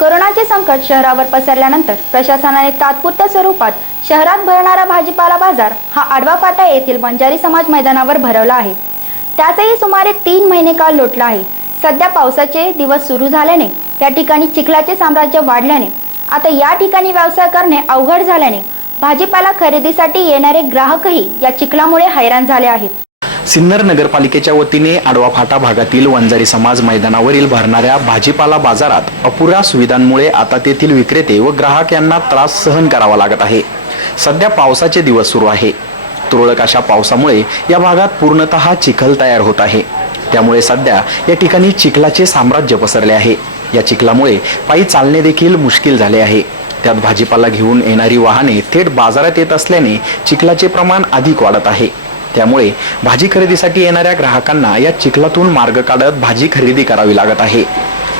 कोरोनाचे संकट शहरावर पसरल्यानंतर प्रशासनाने तात्पुरत्या स्वरूपात शहरात भरणारा भाजीपाला बाजार हा आडवा फाटा येथील बंजारी समाज मैदानावर भरवला आहे. त्याचही सुमारे तीन महिने काळ लोटला आहे. सध्या पावसाचे दिवस सुरू झाल्याने या ठिकाणी चिखलाचे साम्राज्य वाढल्याने आता या ठिकाणी व्यवसाय करणे अवघड झाल्याने भाजीपाला खरेदीसाठी येणारे ग्राहकही या चिखलामुळे हैराण झाले आहेत. सिन्नर नगरपालिकेच्या वतीने आडवा फाटा भागातील वंजारी समाज मैदानावरील भरणाऱ्या भाजीपाला बाजारात अपुऱ्या सुविधांमुळे आता तेथील विक्रेते व ग्राहक यांना त्रास सहन करावा लागत आहे. सध्या पावसाचे दिवस सुरू आहे. तुरळक अशा पावसामुळे या भागात पूर्णतः चिखल तयार होत आहे. त्यामुळे सध्या या ठिकाणी चिखलाचे साम्राज्य पसरले आहे. या चिखलामुळे पायी चालणे देखील मुश्किल झाले आहे. त्यात भाजीपाला घेऊन येणारी वाहने थेट बाजारात येत असल्याने चिखलाचे प्रमाण अधिक वाढत आहे. त्यामुळे भाजी खरेदीसाठी येणाऱ्या ग्राहकांना या चिखलातून मार्ग काढत भाजी खरेदी करावी लागत आहे.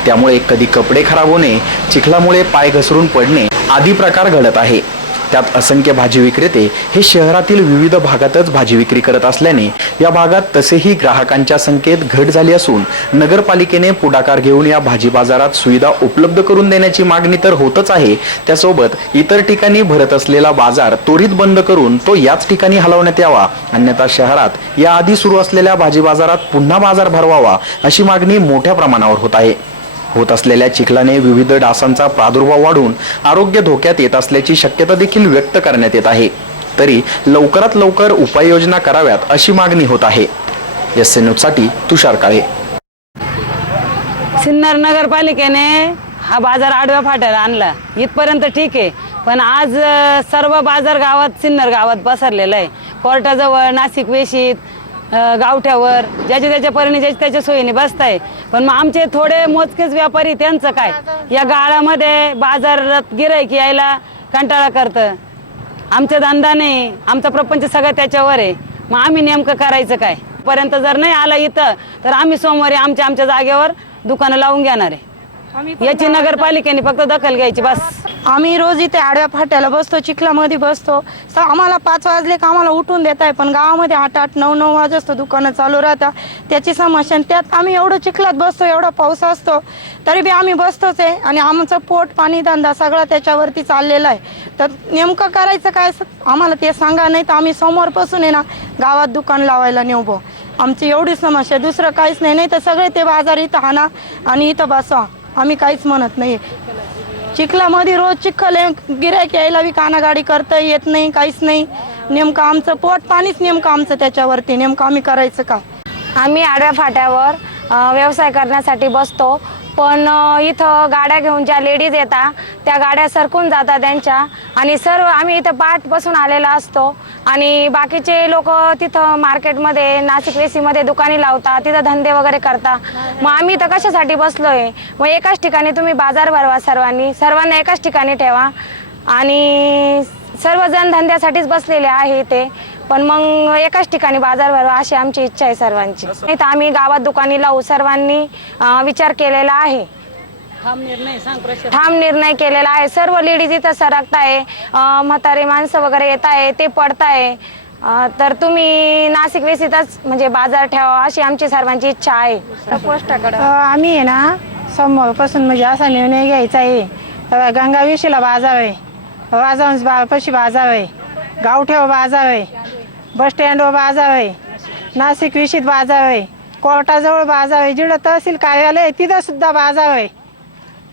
त्यामुळे कधी कपडे खराब होणे चिखलामुळे पाय घसरून पडणे आदी प्रकार घडत आहे. त्यात असंख्य भाजी विक्रेते हे शहरातील विविध भागातच भाजी विक्री करत असल्याने या भागात तसेही ग्राहकांच्या संख्येत घट झाली असून नगरपालिकेने पुढाकार घेऊन या भाजी बाजारात सुविधा उपलब्ध करून देण्याची मागणी तर होतच आहे. त्यासोबत इतर ठिकाणी भरत असलेला बाजार त्वरित बंद करून तो याच ठिकाणी हलवण्यात यावा. अन्यथा शहरात याआधी सुरू असलेल्या भाजी बाजारात पुन्हा बाजार भरवावा अशी मागणी मोठ्या प्रमाणावर होत आहे. होत असलेल्या चिखलाने विविध डासांचा प्रादुर्भाव वाढून आरोग्य धोक्यात येत असल्याची शक्यता देखील व्यक्त करण्यात येत आहे. तरी लवकरात लवकर उपाययोजना कराव्यात अशी मागणी होत आहे. एस एनसाठी तुषार काळे. सिन्नर नगरपालिकेने हा बाजार आडव्या फाट्याला आणला. इथपर्यंत ठीक आहे. पण आज सर्व बाजार गावात सिन्नर गावात पसरलेलं आहे. कोर्टाजवळ नाशिक वेशीत गावठ्यावर ज्याच्या त्याच्या परीने ज्याच्या त्याच्या सोयीने बसताय. पण मग आमचे थोडे मोजकेच व्यापारी त्यांचं काय? या गाळामध्ये बाजारात गिराईक यायला कंटाळा करतं. आमचा धंदा नाही आमचा प्रपंच सगळं त्याच्यावर आहे. मग आम्ही नेमकं करायचं काय? पर्यंत जर नाही आला इथं तर आम्ही सोमवारी आमच्या आमच्या जागेवर दुकानं लावून घेणार आहे. याची नगरपालिकेने फक्त दखल घ्यायची बस. आम्ही रोज इथे आडव्या फाट्याला बसतो चिखलामध्ये बसतो. आम्हाला पाच वाजले का आम्हाला उठून देत आहे पण गावामध्ये आठ आठ नऊ नऊ वाजतो दुकानं चालू राहतात. त्याची समस्या आणि त्यात आम्ही एवढं चिखलात बसतो एवढा पाऊस असतो तरी बी आम्ही बसतोच आहे. आणि आमचं पोट पाणी धंदा सगळा त्याच्यावरती चाललेला आहे. तर नेमकं करायचं काय आम्हाला ते सांगा नाही तर आम्ही समोरपासून आहे ना गावात दुकान लावायला नेऊ. आमची एवढी समस्या. दुसरं काहीच नाही नाही तर सगळे ते बाजार इथं आणा आणि इथं बसवा आम्ही काहीच म्हणत नाही चिखलामध्ये रोज चिखल गिरायक यायला बी कानागाडी करता येत नाही काहीच नाही. नेमकं आमचं पोट पाणीच नेमकं आमचं त्याच्यावरती नेमकं आम्ही करायचं का? आम्ही आडव्या फाट्यावर व्यवसाय करण्यासाठी बसतो. पण इथं गाड्या घेऊन ज्या लेडीज येतात त्या गाड्या सरकून जातात त्यांच्या. आणि सर्व आम्ही इथं पाठपासून आलेला असतो. आणि बाकीचे लोक तिथं मार्केटमध्ये नाशिक वेसीमध्ये दुकाने लावतात तिथं धंदे वगैरे करतात. मग आम्ही इथं कशासाठी बसलोय? मग एकाच ठिकाणी तुम्ही बाजार भरवा सर्वांनी सर्वांना एकाच ठिकाणी ठेवा. आणि सर्वजण धंद्यासाठीच बसलेले आहे ते पण मग एकाच ठिकाणी बाजार भरवा अशी आमची इच्छा आहे सर्वांची. नाही तर आम्ही गावात दुकानी लावू सर्वांनी विचार केलेला आहे. ठाम निर्णय सांग प्रश्न ठाम निर्णय केलेला आहे. सर्व लेडीज इथं सरकताय अं, म्हातारे माणसं वगैरे येत आहे. ते पडताय अं, तर तुम्ही नाशिक वेसीतच म्हणजे बाजार ठेवा अशी आमची सर्वांची इच्छा आहे. अ, आम्ही आहे ना समोरपासून म्हणजे असा निर्णय घ्यायचा आहे. अ, गंगा विशीला बाजार आहे. वाजावंश बा पशी बाजार आहे. गावठ्यावर बाजार आहे. बस स्टँडवर बाजार आहे. नाशिक विशीत बाजार आहे. कोर्टाजवळ बाजार आहे. जिथं तहसील कार्यालय आहे तिथं सुद्धा बाजार आहे.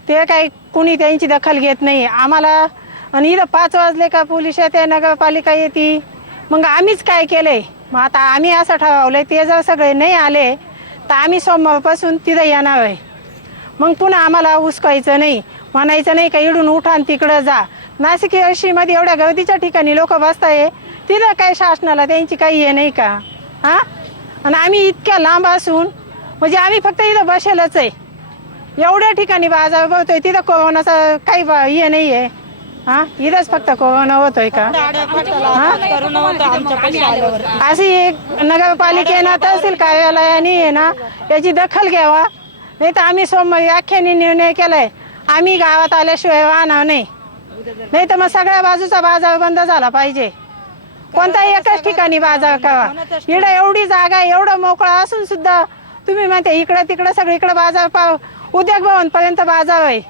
ते काही कुणी त्यांची दखल घेत नाही. आम्हाला आणि इथं पाच वाजले का पोलीस येते नगरपालिका येते. मग आम्हीच काय केलंय? मग आता आम्ही असं ठरवलंय ते जर सगळे नाही आले तर आम्ही सोमवारपासून तिथं येणार आहे. मग पुन्हा आम्हाला उचकायचं नाही. म्हणायचं नाही का इडून उठा आणि तिकडं जा. नाशिकमध्ये एवढ्या गर्दीच्या ठिकाणी लोक बसताय तिथं काय शासनाला त्यांची काही हे नाही का? हा? आणि आम्ही इतक्या लांब असून म्हणजे आम्ही फक्त इथं बसेलच आहे. एवढ्या ठिकाणी बाजार बघतोय तिथं कोरोनाचा काही हे नाही आहे हा? इथंच फक्त कोरोना होतोय का? हा? अशी एक नगरपालिकेनं तहसील कार्यालयाने आहे ना याची दखल घ्यावा. नाही तर आम्ही सोमवारी अख्ख्याने निर्णय केलाय. आम्ही गावात आल्याशिवाय राहणार नाही. नाही तर मग सगळ्या बाजूचा बाजार बंद झाला पाहिजे. कोणताही एकाच ठिकाणी बाजार करा. इकडे एवढी जागा आहे, एवढं मोकळा असून सुद्धा तुम्ही म्हणते इकडं तिकडं सगळीकडे बाजार पाव उद्या भवन पर्यंत बाजार आहे.